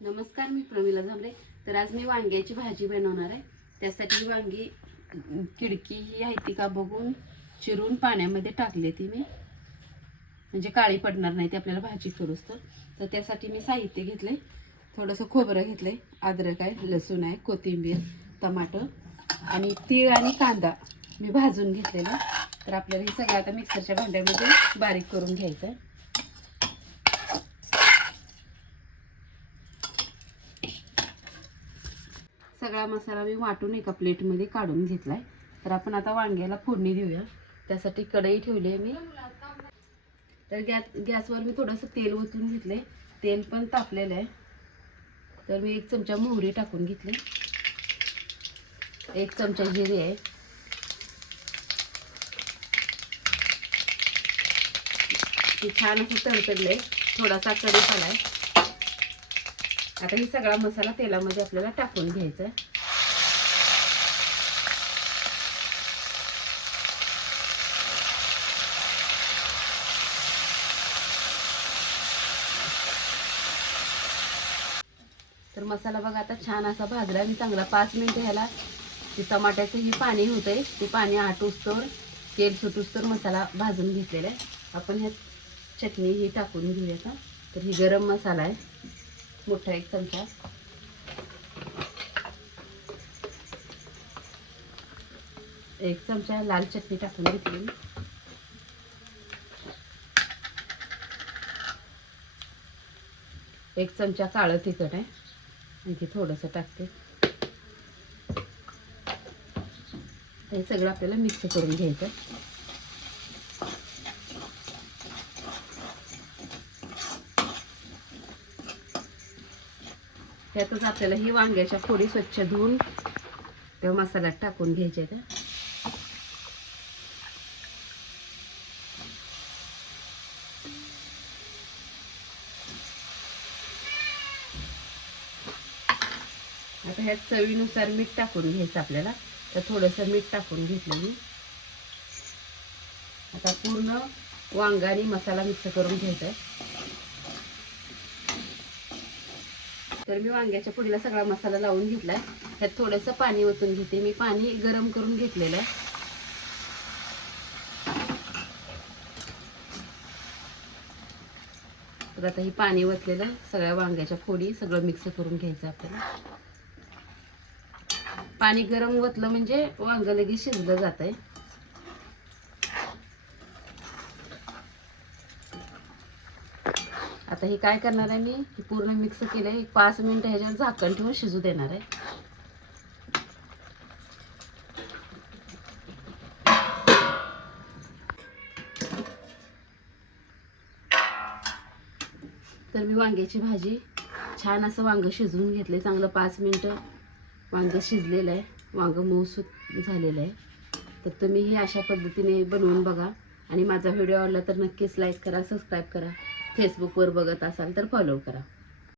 नमस्कार मी प्रमिला झांबरे तर आज मी वांग्याची भाजी बनवणार आहे. त्यासाठी वांगी किडकी ही आहे ती का बघून चिरून पाण्यामध्ये टाकले ती मी. म्हणजे काळी पडणार नाही ती आपल्याला भाजी करूच तर. तर त्यासाठी मी साहित्य घेतले थोडंसं खोबरं घेतलंय. अद्रक आहे लसूण आहे कोथिंबीर टमाटर आणि तीळ आणि कांदा मी भाजून घेतलेला. तर आपल्याला हे सगळं आता मिक्सरच्या भांड्यामध्ये बारीक करून घ्यायचं आहे सगळा मसाला मी वाटून एका प्लेटमध्ये काढून घेतला आहे तर आपण आता वांग्याला फोडणी देऊया. त्यासाठी कढई ठेवली आहे मी. तर गॅस गॅसवर मी थोडंसं तेल ओतून आहे तेल पण तापलेलं आहे. तर मी एक चमचा मोहरी टाकून घेतली. एक चमचा जिरे आहे. ती छान असं आहे थोडासा कढीपाला आहे. आता ही सगळा मसाला तेलामध्ये आपल्याला टाकून घ्यायचा आहे. तर मसाला बघा आता छान असा भाजला मी चांगला पाच मिनिटं ह्याला ते टमाट्याचं ही पाणी होतंय ते पाणी आटूस्तोवर तेल सुटूस्तोवर मसाला भाजून घेतलेला आहे. आपण ह्यात चटणी ही टाकून घेऊया का तर ही गरम मसाला आहे. मोठा एक चमचा. एक चमचा लाल चटणी टाकून घेतली. एक चमचा काळं तिखट आहे. आणखी थोडंसं टाकते. हे सगळं आपल्याला मिक्स करून घ्यायचं त्यातच आपल्याला ही वांग्याच्या फोडी स्वच्छ धुवून त्या मसाल्यात टाकून घ्यायच्या त्या आता ह्यात चवीनुसार मीठ टाकून घ्यायचं आपल्याला. तर थोडंसं मीठ टाकून घेतलं मी. आता पूर्ण वांगा आणि मसाला मिक्स करून घ्यायचा आहे. तर मी वांग्याच्या पुडीला सगळा मसाला लावून घेतलाय. त्यात थोडंसं पाणी ओतून घेते. मी पाणी गरम करून घेतलेलं आहे. तर आता ही पाणी ओतलेलं सगळ्या वांग्याच्या फोडी सगळं मिक्स करून घ्यायचं आपल्याला. पाणी गरम ओतलं म्हणजे वांग लगेच शिजलं जात आहे आता हे काय करणार आहे मी? हे पूर्ण मिक्स केलं आहे एक पाच मिनटं ह्याच्यात झाकण ठेवून शिजू देणार आहे. तर मी वांग्याची भाजी छान असं वांग शिजवून घेतले चांगलं पाच मिनटं वांग शिजलेलं आहे. वांग मऊसूत झालेलं आहे. तर तुम्ही हे अशा पद्धतीने बनवून बघा. आणि माझा व्हिडिओ आवडला तर नक्कीच लाईक करा सबस्क्राईब करा. फेसबुकवर बघत असाल तर फॉलो करा.